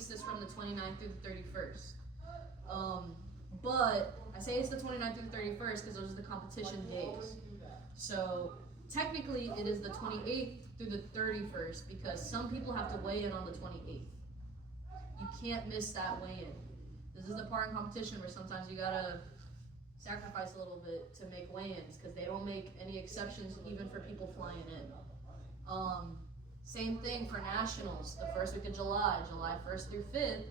released this from the 29th through the 31st. But I say it's the 29th through the 31st because those are the competition days. So technically it is the 28th through the 31st because some people have to weigh in on the 28th. You can't miss that weigh-in. This is the part in competition where sometimes you gotta sacrifice a little bit to make weigh-ins because they don't make any exceptions even for people flying in. Same thing for nationals, the first week of July 1st through 5th.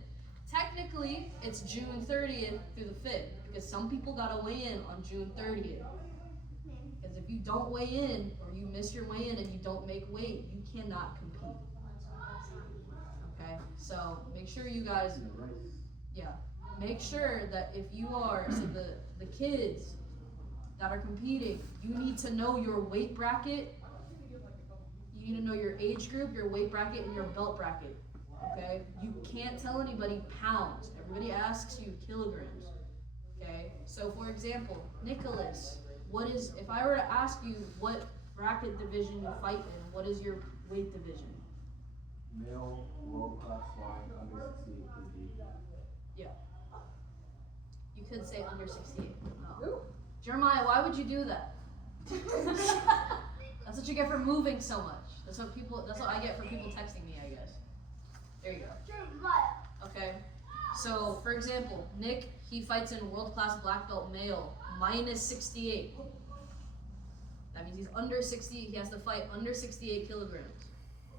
Technically, it's June 30th through the 5th because some people gotta weigh in on June 30th. Because if you don't weigh in or you miss your weigh-in and you don't make weight, you cannot compete. Okay, so make sure you guys, make sure that if you are, so the kids that are competing, you need to know your weight bracket. You need to know your age group, your weight bracket, and your belt bracket. Okay? You can't tell anybody pounds. Everybody asks you kilograms. Okay? So for example, Nicholas, if I were to ask you what bracket division you fight in, what is your weight division? Male, world class flying, under 68 kg. Yeah. You could say under 68. No. Jeremiah, why would you do that? That's what you get for moving so much. That's what I get for people texting me, I guess. There you go. Okay. So, for example, Nick, he fights in world class black belt male, minus 68. That means he's under 60, he has to fight under 68 kilograms.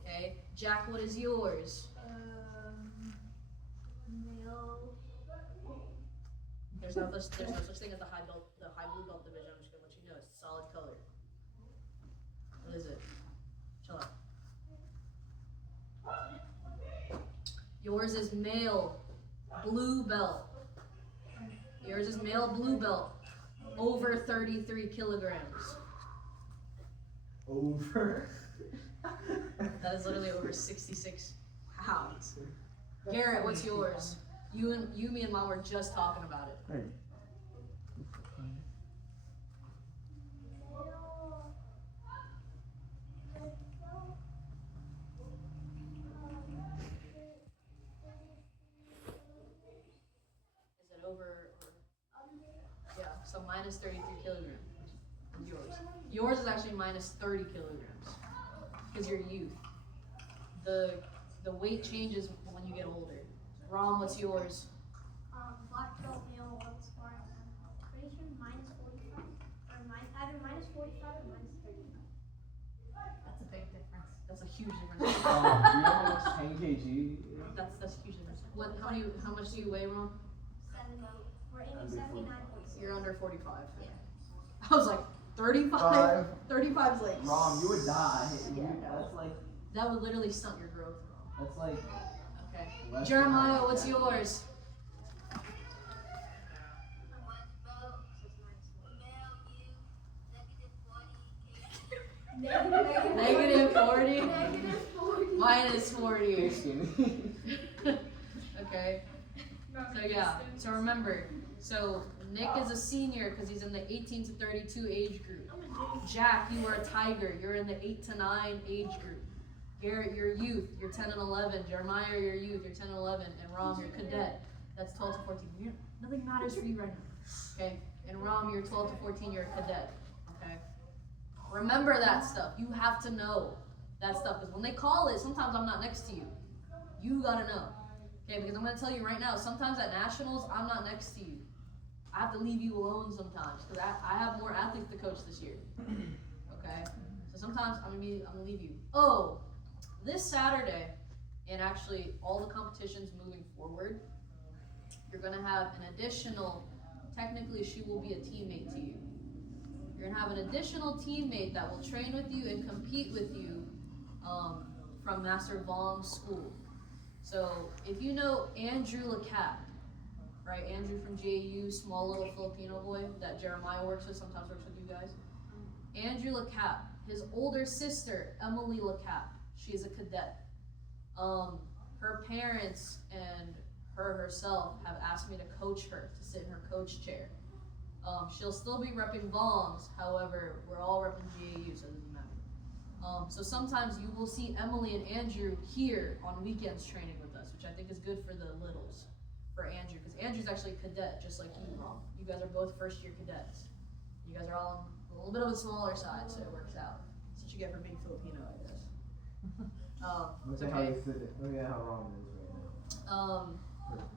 Okay. Jack, what is yours? Male. There's no such thing as the high blue belt division. I'm just gonna let you know it's a solid color. What is it? Chill out. Yours is male blue belt. Yours is male blue belt. Over 33 kilograms. Over. That is literally over 66 pounds. Garrett, what's yours? You, me, and Mom were just talking about it. Hey. Is it over? Yeah, so minus 33 kilograms. Yours. Yours is actually minus 30 kilograms because you're youth. The weight changes when you get older. Rom, what's yours? Black belt male world sparring. I'm pretty sure minus 45, or either minus 45 or minus 35. That's a big difference. That's a huge difference. You know how much 10 kg is? That's a huge difference. How much do you weigh, Rom? 70. We're aiming 79 points. You're under 45. Yeah. I was like, 35? 35 is like... Rom, you would die. Yeah. That's like... That would literally stunt your growth. That's like... Okay. Jeremiah, what's yours? Negative 40? Negative 40. Minus 40. skinny. Okay. So yeah, so remember, so Nick is a senior because he's in the 18 to 32 age group. Jack, you are a tiger. You're in the 8 to 9 age group. Garrett, you're youth. You're 10 and 11. Jeremiah, you're youth. You're 10 and 11. And Rom, you're cadet. That's 12 to 14. Nothing matters for you right now. Okay? And Rom, you're 12 to 14. You're a cadet. Okay? Remember that stuff. You have to know that stuff because when they call it, sometimes I'm not next to you. You gotta know. Okay? Because I'm gonna tell you right now, sometimes at nationals, I'm not next to you. I have to leave you alone sometimes because I have more athletes to coach this year. Okay? So sometimes I'm gonna leave you. Oh, this Saturday, and actually all the competitions moving forward, you're gonna have an additional, technically she will be a teammate to you. You're gonna have an additional teammate that will train with you and compete with you from Master Vong's school. So if you know Andrew LeCap, right? Andrew from JU, small little Filipino boy that Jeremiah works with, sometimes works with you guys. Andrew LeCap, his older sister, Emily LeCap, she is a cadet. Her parents and her herself have asked me to coach her, to sit in her coach chair. She'll still be repping Vongs, however, we're all repping GAU, so it doesn't matter. So sometimes you will see Emily and Andrew here on weekends training with us, which I think is good for the littles, for Andrew, because Andrew's actually a cadet, just like you, Rom. You guys are both first-year cadets. You guys are all on a little bit of a smaller side, so it works out. That's what you get for being Filipino, I guess. Look at how you sit it. Look at how wrong it is right now.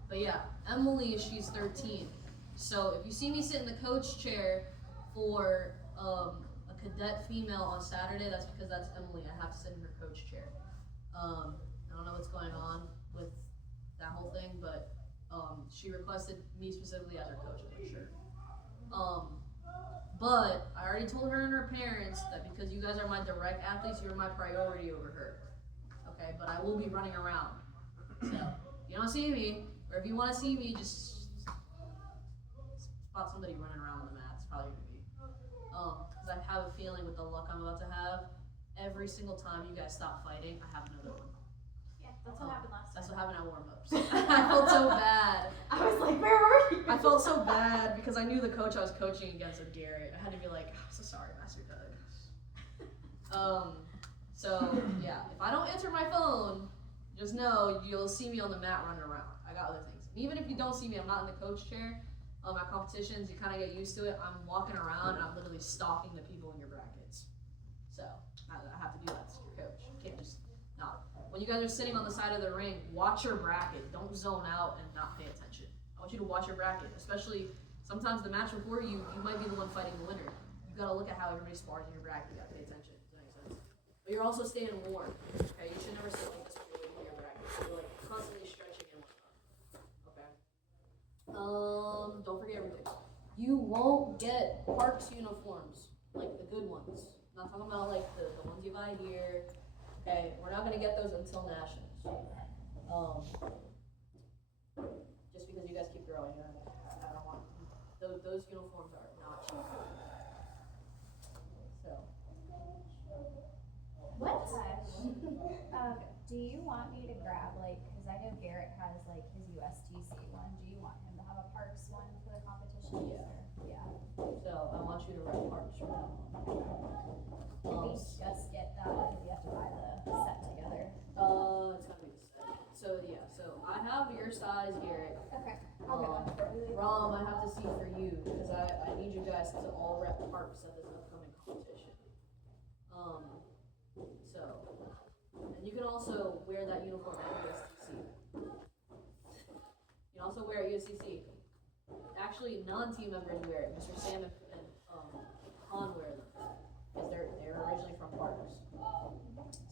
But yeah, Emily, she's 13. So if you see me sit in the coach chair for a cadet female on Saturday, that's because that's Emily. I have to sit in her coach chair. I don't know what's going on with that whole thing, but she requested me specifically as her coach. I'm not sure. But I already told her and her parents that because you guys are my direct athletes, you're my priority over her. Okay, but I will be running around. So if you don't see me, or if you want to see me, just spot somebody running around on the mat. It's probably gonna be. Because I have a feeling with the luck I'm about to have, every single time you guys stop fighting, I have another one. Yeah, that's what happened last time. That's what happened at warm-ups. I felt so bad. I was like, where were you? I felt so bad because I knew the coach I was coaching against was Garrett. I had to be like, I'm so sorry, Master Doug. So yeah, if I don't answer my phone, just know you'll see me on the mat running around. I got other things. And even if you don't see me, I'm not in the coach chair. At competitions, you kind of get used to it. I'm walking around and I'm literally stalking the people in your brackets. So I have to do that as your coach. You can't just not. When you guys are sitting on the side of the ring, watch your bracket. Don't zone out and not pay attention. I want you to watch your bracket, especially sometimes the match before you might be the one fighting the winner. You gotta look at how everybody spars in your bracket. You gotta pay attention. Does that make sense? But you're also staying warm. Okay, you should never sit like this when you're waiting for your bracket. So you're like constantly stretching and whatnot. Okay. Don't forget everything. You won't get Parks uniforms, like the good ones. I'm not talking about like the ones you buy here. Okay, we're not gonna get those until nationals. Just because you guys keep growing, I don't want those uniforms are not cheap. So. What? Do you want me to grab, like, because I know Garrett has, like, his USTC one. Do you want him to have a Parks one for the competition? Yeah. Yeah. So I want you to rep Parks from now Did we just get that, or do we have to buy the set together? It's gonna be the set. So yeah, so I have your size, Garrett. Okay. I'll get that. Rom, I have to see for you, because I need you guys to all rep Parks at this upcoming competition. And you can also wear that uniform at USTC. You can also wear it at USTC. Actually, non-team members wear it. Mr. Sam and Han wear them, because they're originally from Parks.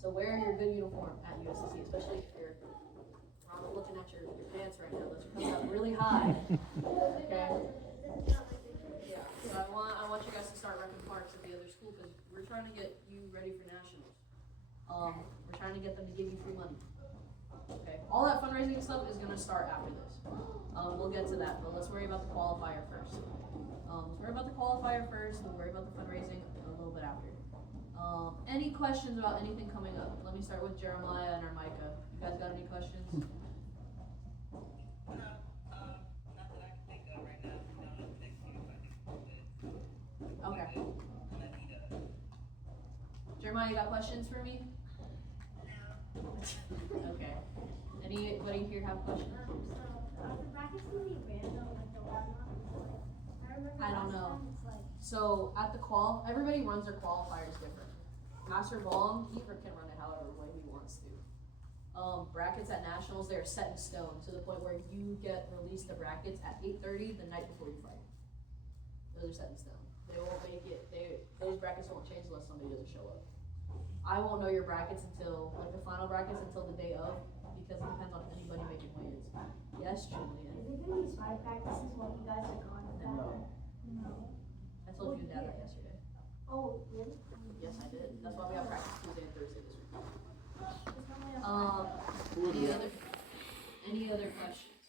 So wear your good uniform at USTC, especially if you're looking at your pants right now. Those are coming up really high. Okay. Yeah. So I want you guys to start repping Parks at the other school, because we're trying to get you ready for nationals. We're trying to get them to give you free money. Okay. All that fundraising stuff is gonna start after this. We'll get to that, but let's worry about the qualifier first. Let's worry about the qualifier first. We'll worry about the fundraising a little bit after. Any questions about anything coming up? Let me start with Jeremiah and Armika. You guys got any questions? Okay. Jeremiah, you got questions for me? Okay. Anybody here have questions? The brackets gonna be random, like the one I don't know. It's like, So at the everybody runs their qualifiers different. Master Bong, he can run it however way he wants to. Brackets at nationals, they're set in stone to the point where you get released the brackets at 8:30 the night before you fight. Those are set in stone. They won't make it. Those brackets won't change unless somebody doesn't show up. I won't know your brackets until like the final brackets until the day of, because it depends on anybody making weigh-ins. Yes, Julian. is it gonna be spy practices while you guys are gone? No. No. I told you that yesterday. Oh, really? Yes, I did. That's why we have practice Tuesday and Thursday this week. It's not really a Any other questions?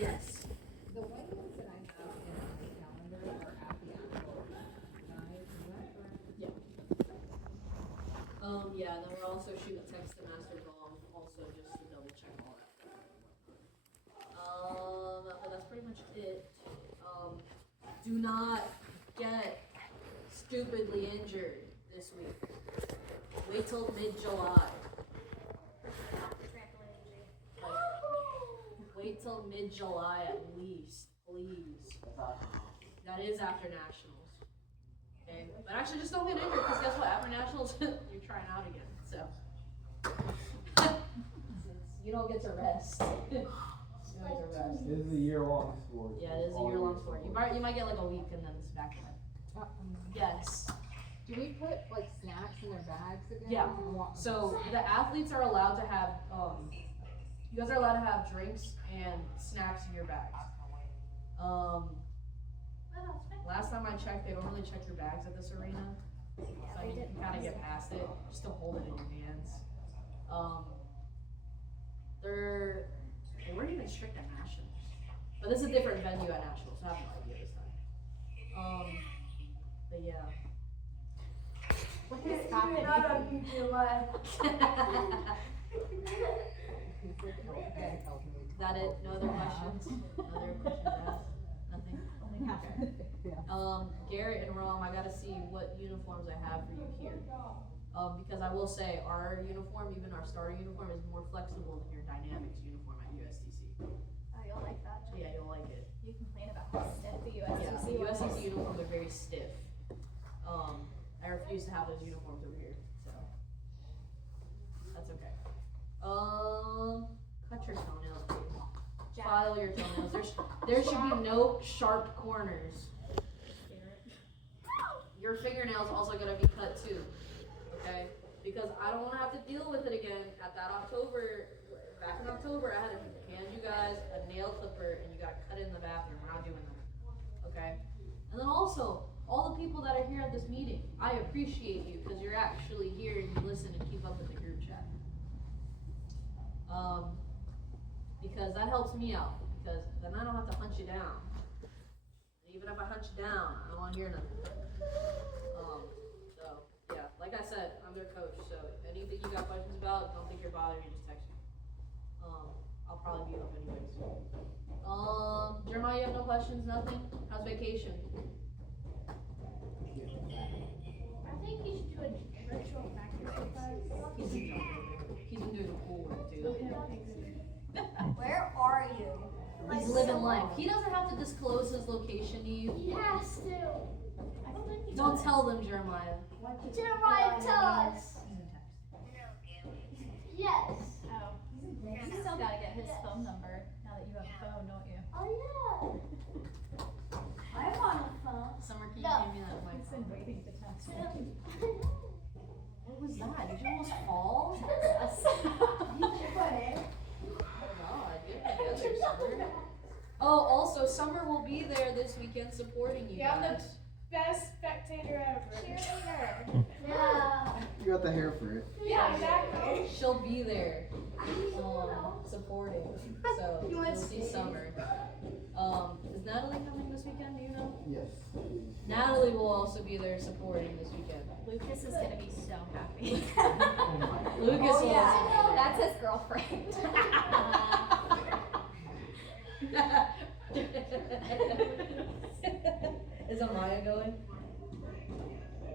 Yes. The weigh-ins that I have in my calendar are at the actual guys, is that correct? Yeah. Yeah, and then we're also shooting a text to Master Bong, also just to double check all that. But that's pretty much it. Do not get stupidly injured this week. Wait till mid-July. Wait till mid-July at least, please. That is after nationals. Okay, but actually just don't get injured because guess what? After nationals, you're trying out again. So you don't get to rest. You don't get to rest. This is a year-long sport. Yeah, it is a year-long sport. You might get like a week and then it's back to it. Yes. Do we put like snacks in their bags again? Yeah. So the athletes are allowed to have, you guys are allowed to have drinks and snacks in your bags. Last time I checked, they don't really check your bags at this arena. So you can kind of get past it, just to hold it in your hands. They weren't even strict at nationals. But this is a different venue at nationals, so I have no idea this time. But yeah. What is happening? That it? No other questions? No other questions asked? Nothing? Okay. Garrett and Rom, I gotta see what uniforms I have for you here. Because I will say, our uniform, even our starter uniform, is more flexible than your dynamics uniform at USTC. Oh, you'll like that. Yeah, you'll like it. You complain about how stiff the Yeah, USDC the was. USTC uniforms are very stiff. I refuse to have those uniforms over here, so that's okay. Cut your toenails, please. Jack. File your toenails. There should be no sharp corners. Your fingernails also gotta be cut too, okay? Because I don't wanna have to deal with it again. Back in October, I had to hand you guys a nail clipper and you got cut in the bathroom. We're not doing that, okay? And then also, all the people that are here at this meeting, I appreciate you because you're actually here and you listen and keep up with the group chat. Because that helps me out, because then I don't have to hunt you down. And even if I hunt you down, I don't want to hear nothing. So, yeah, like I said, I'm their coach, so anything you got questions about, don't think you're bothering me, just text me. I'll probably be up anyways. Jeremiah, you have no questions, nothing? How's vacation? I think you should do a virtual practice with us. He's been doing cool work too. Where are you? He's living life. He doesn't have to disclose his location to you. He has to. I don't think he Don't does. tell them, Jeremiah. Jeremiah, tell us. Yes. Oh. You still gotta get his phone number now that you have a phone, don't you? Oh yeah. I'm on a phone. Summer, can you No. give me that He's microphone? been waiting to text me. What was that? Did you almost fall? Oh, also, Summer will be there this weekend supporting you Yeah, I'm the guys. best spectator ever. Yeah. You got the hair for it. Yeah, exactly. She'll be there, supporting. So you'll see Summer. Is Natalie coming this weekend? Do you know? Yes. Natalie will also be there supporting this weekend. Lucas is gonna be so happy. Lucas will yeah. also be there. That's his girlfriend. Is Amaya going?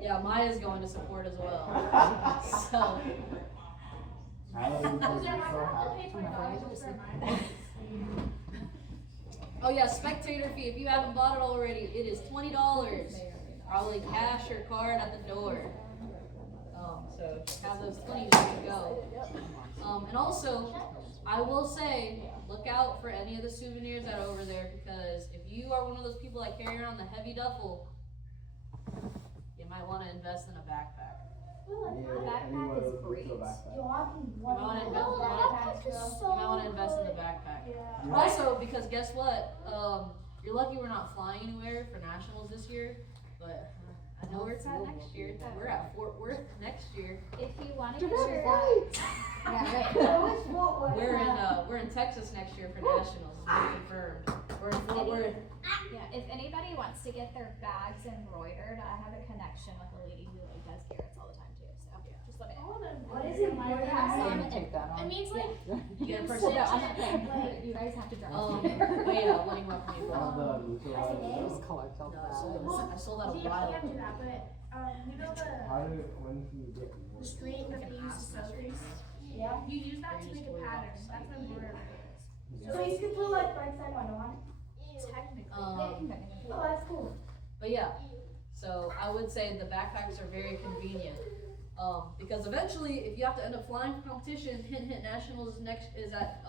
Yeah, Maya's going to support as well. So, oh yeah, spectator fee. If you haven't bought it already, it is $20. Probably cash or card at the door. So have those 20s ready to go. And also, I will say, look out for any of the souvenirs that are over there, because if you are one of those people that carry around the heavy duffel, you might want to invest in a backpack. Backpack is great. You might want to invest in the backpack. Yeah. Also, because guess what? You're lucky we're not flying anywhere for nationals this year, but I know where it's at next year. We're at Fort Worth next year. If you wanna get your bags. Yeah, right. We're in Texas next year for nationals. It's been confirmed. We're in Fort Worth. Yeah, if anybody wants to get their bags embroidered, I have a connection with a lady who does Garrett's all the time too, so just let me know. What is it? Take that It on. means like You get a So person. no, I'm not paying, but you guys have to drive Oh me there. yeah, what do you want from me? How's the Lucha Live? Just collect all No, the I sold bags. I sold that a you while can't ago. do that, but You know when can you get the more? string that they use to sew things? Yeah. You use that to make a pattern. That's what embroidery is. So you can put like right side on one. Technically. Oh, that's cool. But yeah, so I would say the backpacks are very convenient. Because eventually, if you have to end up flying for competition, Hint Hint Nationals is at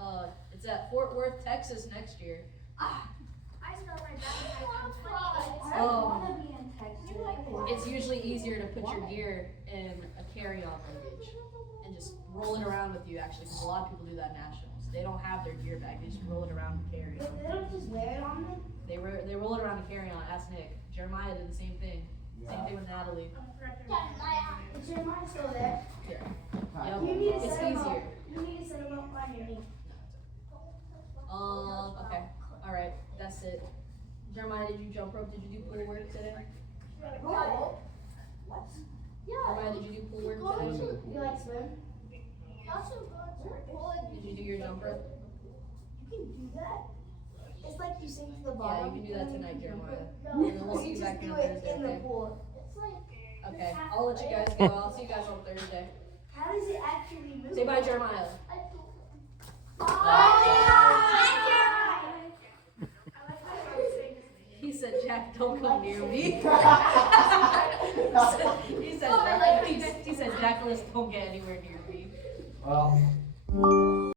it's at Fort Worth, Texas next year. I spelled my backpack on 28. I wanna be in Texas. It's usually easier to put your gear in a carry-on luggage and just roll it around with you. Actually, because a lot of people do that at nationals. They don't have their gear bag; they just roll it around and carry But on. they don't just wear it on them. They roll it around and carry on. Ask Nick. Jeremiah did the same thing. Same thing with Natalie. Is your mind still there? Yep. You need to It's set 'em up. easier. You need to set them up on your knee. Okay. All right. That's it. Jeremiah, did you jump rope? Did you do pool work today? What? Yeah. Jeremiah, did you do pool work today? You like swim? Did you do your jump rope? You can do that. It's like you sink to the Yeah, bottom. you can do that tonight, Jeremiah. No, And then we'll see you just back do here on it Thursday, in the okay? pool. Okay. I'll let you guys go. I'll see you guys on Thursday. How does it actually move? Say bye, Jeremiah. He said, Jack, don't come near me. he said, Jack, don't get anywhere near me. Well,